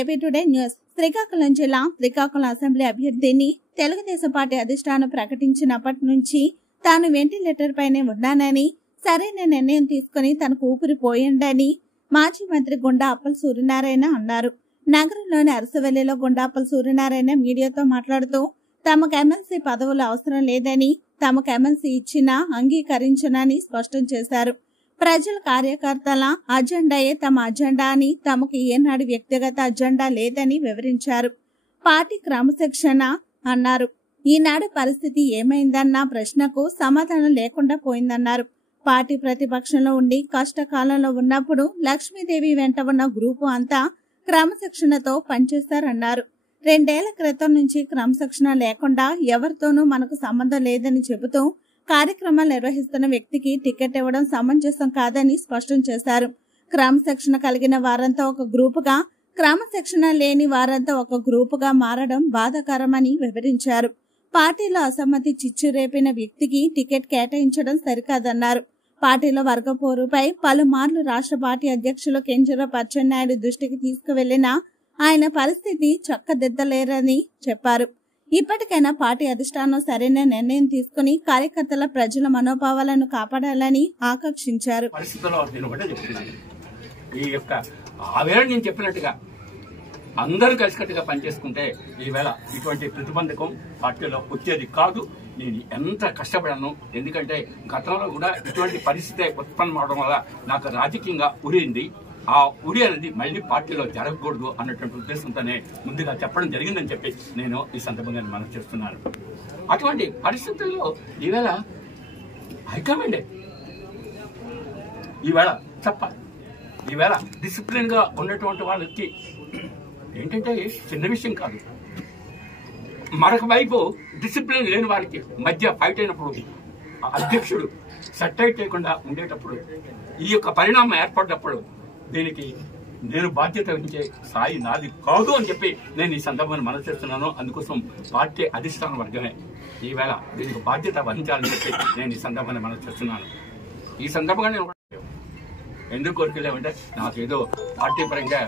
AP today news. Srikakulam జిల్లా Srikakulam assembly అభ్యర్థిని Telugu Desam party అధిష్టానం ప్రకటించినప్పటి నుంచి తాను వెంటిలేటర్ పైనే ఉన్నానని, సరైన నిర్ణయం తీసుకుని తనకు ఊపిరి పోయిందని మాజీ మంత్రి గుండా అప్పల్ సూర్యనారాయణ అన్నారు. నగరంలోని అరసవల్లిలో గుండా అప్పల్ సూర్యనారాయణ మీడియాతో మాట్లాడుతూ తమకు ఎమ్మెల్సీ పదవులు అవసరం లేదని, తమకు ఎమ్మెల్సీ ఇచ్చినా అంగీకరించనని స్పష్టం చేశారు. ప్రజల కార్యకర్తల అజెండాయే తమ అజెండా అని, తమకు ఏనాడు వ్యక్తిగత అజెండా లేదని వివరించారు. పార్టీ క్రమశిక్షణ అన్నారు. ఈనాడు పరిస్థితి ఏమైందన్న ప్రశ్నకు సమాధానం లేకుండా పోయిందన్నారు. పార్టీ ప్రతిపక్షంలో ఉండి కష్టకాలంలో ఉన్నప్పుడు లక్ష్మీదేవి వెంట ఉన్న గ్రూపు అంతా క్రమశిక్షణతో పనిచేస్తారన్నారు. 2 ఏళ్ల క్రితం నుంచి క్రమశిక్షణ లేకుండా ఎవరితోనూ మనకు సంబంధం లేదని చెబుతూ కార్యక్రమాలు నిర్వహిస్తున్న వ్యక్తికి టికెట్ ఇవ్వడం సమంజసం కాదని స్పష్టం చేశారు. క్రమశిక్షణ కలిగిన వారంతా ఒక గ్రూపుగా, క్రమశిక్షణ లేని వారంతా ఒక గ్రూపుగా మారడం బాధాకరమని వివరించారు. పార్టీలో అసమ్మతి చిచ్చు రేపిన వ్యక్తికి టికెట్ కేటాయించడం సరికాదన్నారు. పార్టీలో వర్గపోరుపై పలుమార్లు రాష్ట్ర పార్టీ అధ్యక్షులు కింజరాపు అచ్చెన్నాయుడు దృష్టికి తీసుకువెళ్లిన ఆయన పరిస్థితి చక్కదిద్దలేరని చెప్పారు. ఇప్పటికైనా పార్టీ అధిష్టానం సరైన నిర్ణయం తీసుకుని కార్యకర్తల ప్రజల మనోభావాలను కాపాడాలని ఆకాంక్షించారు. నేను చెప్పినట్టుగా అందరూ కలిసికట్టుగా పనిచేసుకుంటే ఈవేళ ఇటువంటి ప్రతిబంధకం పార్టీలో వచ్చేది కాదు. నేను ఎంత కష్టపడాను, ఎందుకంటే గతంలో కూడా ఇటువంటి పరిస్థితి ఉత్పన్నం అవడం వల్ల నాకు రాజకీయంగా ఉరింది. ఆ ఉరి అనేది మళ్ళీ పార్టీలో జరగకూడదు అన్నటువంటి ఉద్దేశంతోనే ముందుగా చెప్పడం జరిగిందని చెప్పి నేను ఈ సందర్భంగా మనం చేస్తున్నాను. అటువంటి పరిస్థితుల్లో ఈవేళ హైకమాండే ఈవేళ చెప్పాలి. ఈవేళ డిసిప్లిన్ గా ఉన్నటువంటి వాళ్ళకి ఏంటంటే చిన్న విషయం కాదు. మరొక వైపు డిసిప్లిన్ లేని వారికి మధ్య ఫైట్ అయినప్పుడు అధ్యక్షుడు సెటైట్ చేయకుండా ఉండేటప్పుడు ఈ యొక్క పరిణామం ఏర్పడ్డప్పుడు దీనికి నేను బాధ్యత వహించే స్థాయి నాది కాదు అని చెప్పి నేను ఈ సందర్భాన్ని మనం చేస్తున్నాను. అందుకోసం పార్టీ అధిష్టాన వర్గమే ఈవేళ దీనికి బాధ్యత వహించాలని చెప్పి నేను ఈ సందర్భాన్ని మనం చేస్తున్నాను. ఈ సందర్భంగా నేను ఎందుకు కోరికలేమంటే నాకేదో పార్టీ పరంగా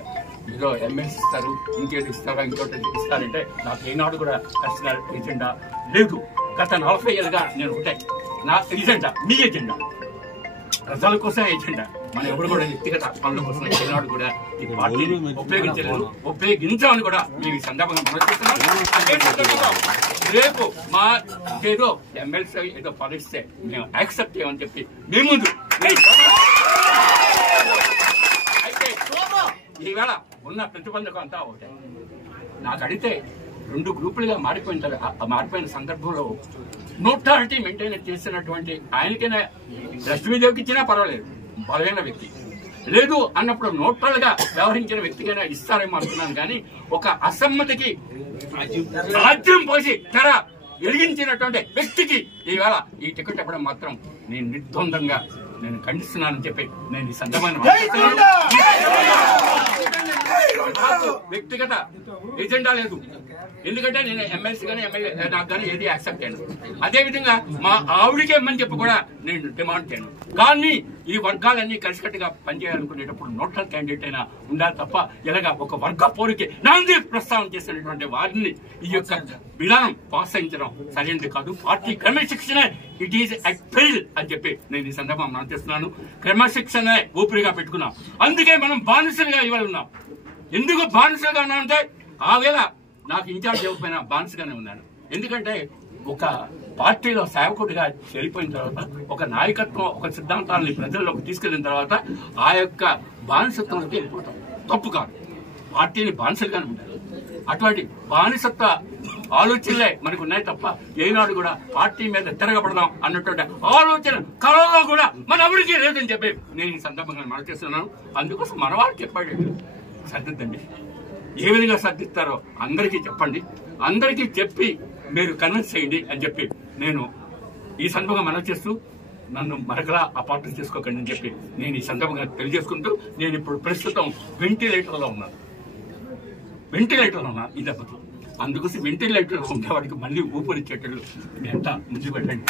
ఏదో ఎమ్మెల్సీ ఇస్తారు, ఇంకేది ఇస్తారా, ఇంకోటి ఇస్తారంటే నాకు ఏనాడు కూడా పర్సనల్ ఎజెండా లేదు. గత 40 ఏళ్ళుగా నేను ఒకటే, నా ఎజెండా మీ ఎజెండా, ప్రజల కోసం ఎజెండా. మనం ఎవరు కూడా వ్యక్తిగత పనుల కోసం ఏనాడు కూడా ఈ పార్టీని ఉపయోగించలేదు, ఉపయోగించాలని కూడా మేము ఈ సందర్భంగా మనం రేపు మా ఏదో ఎమ్మెల్సీ ఏదో పరిస్తే మేము యాక్సెప్ట్ చేయమని చెప్పి మీ ముందు అయితే ఈవేళ ఉన్న ప్రతిబంధకం అంతా ఒకటే. నాకు అడిగితే 2 గ్రూపులుగా మారిపోయిన సందర్భంలో న్యూట్రాలిటీ మెయింటైన్ చేసినటువంటి ఆయనకైనా లక్ష్మీదేవికి ఇచ్చినా పర్వాలేదు, బలమైన వ్యక్తి లేదు అన్నప్పుడు న్యూట్రల్ గా వ్యవహరించిన వ్యక్తికైనా ఇస్తారేమో అనుకున్నాను. కానీ ఒక అసమ్మతికి రాజ్యం పోసి తెర వెలిగించినటువంటి వ్యక్తికి ఈవేళ ఈ టికెట్ ఇవ్వడం మాత్రం నేను నిర్ద్వందంగా నేను ఖండిస్తున్నానని చెప్పి నేను ఈ సందర్భాన్ని వ్యక్తిగత ఎజెండా లేదు. ఎందుకంటే నేను ఎమ్మెల్సీ కానీ ఎమ్మెల్యే నాకు కానీ ఏది యాక్సెప్ట్ చేయను. అదేవిధంగా మా ఆవిడికే ఇమ్మని చెప్పి కూడా నేను డిమాండ్ చేయను. కానీ ఈ వర్గాలన్నీ కలిసికట్టుగా పనిచేయాలనుకునేటప్పుడు న్యూట్రల్ క్యాండిడేట్ అయినా ఉండాలి తప్ప ఇలాగా ఒక వర్గ పోరుకి నాంది ప్రస్తావన చేసినటువంటి వారిని ఈ యొక్క విధానం ప్రోత్సహించడం సరైనది కాదు. పార్టీ క్రమశిక్షణ ఇట్ ఈజ్ ఎ ఫెయిల్ అని చెప్పి నేను ఈ సందర్భం మనం చేస్తున్నాను. క్రమశిక్షణ ఊపిరిగా పెట్టుకున్నాం, అందుకే మనం బానిసలుగా ఇవాళ ఉన్నాం. ఎందుకు బానిసలుగా ఉన్నామంటే ఆ వేళ నాకు ఇన్ఛార్జ్ ఇవ్వకపోయినా బానిసగానే ఉన్నాను. ఎందుకంటే ఒక పార్టీలో సేవకుడిగా చేరిపోయిన తర్వాత ఒక నాయకత్వం, ఒక సిద్ధాంతాలని ప్రజల్లోకి తీసుకెళ్లిన తర్వాత ఆ యొక్క బానిసత్వంలోకి వెళ్ళిపోతాం. తప్పు కాదు, పార్టీని బానిసలుగానే ఉండాలి. అటువంటి బానిసత్వ ఆలోచనలే మనకు ఉన్నాయి తప్ప ఏనాడు కూడా పార్టీ మీద తిరగబడదాం అన్నటువంటి ఆలోచన కళలో కూడా మన ఎవరికీ లేదని చెప్పి నేను ఈ సందర్భంగా మనం చేస్తున్నాను. అందుకోసం మన వారికి చెప్పండి, సర్దిద్దండి. ఏ విధంగా సర్దిస్తారో అందరికీ చెప్పండి, అందరికీ చెప్పి మీరు కన్విన్స్ చేయండి అని చెప్పి నేను ఈ సందర్భంగా మనం చేస్తూ నన్ను మరొకలా అపార్థం చేసుకోకండి అని చెప్పి నేను ఈ సందర్భంగా తెలియజేసుకుంటూ నేను ఇప్పుడు ప్రస్తుతం వెంటిలేటర్లో ఉన్నాను. ఈ దెబ్బకి అందుకోసం వెంటిలేటర్ ఉండేవాడికి మళ్ళీ ఊపిరిచ్చేటట్లు ఎంత ముందు పెట్టండి.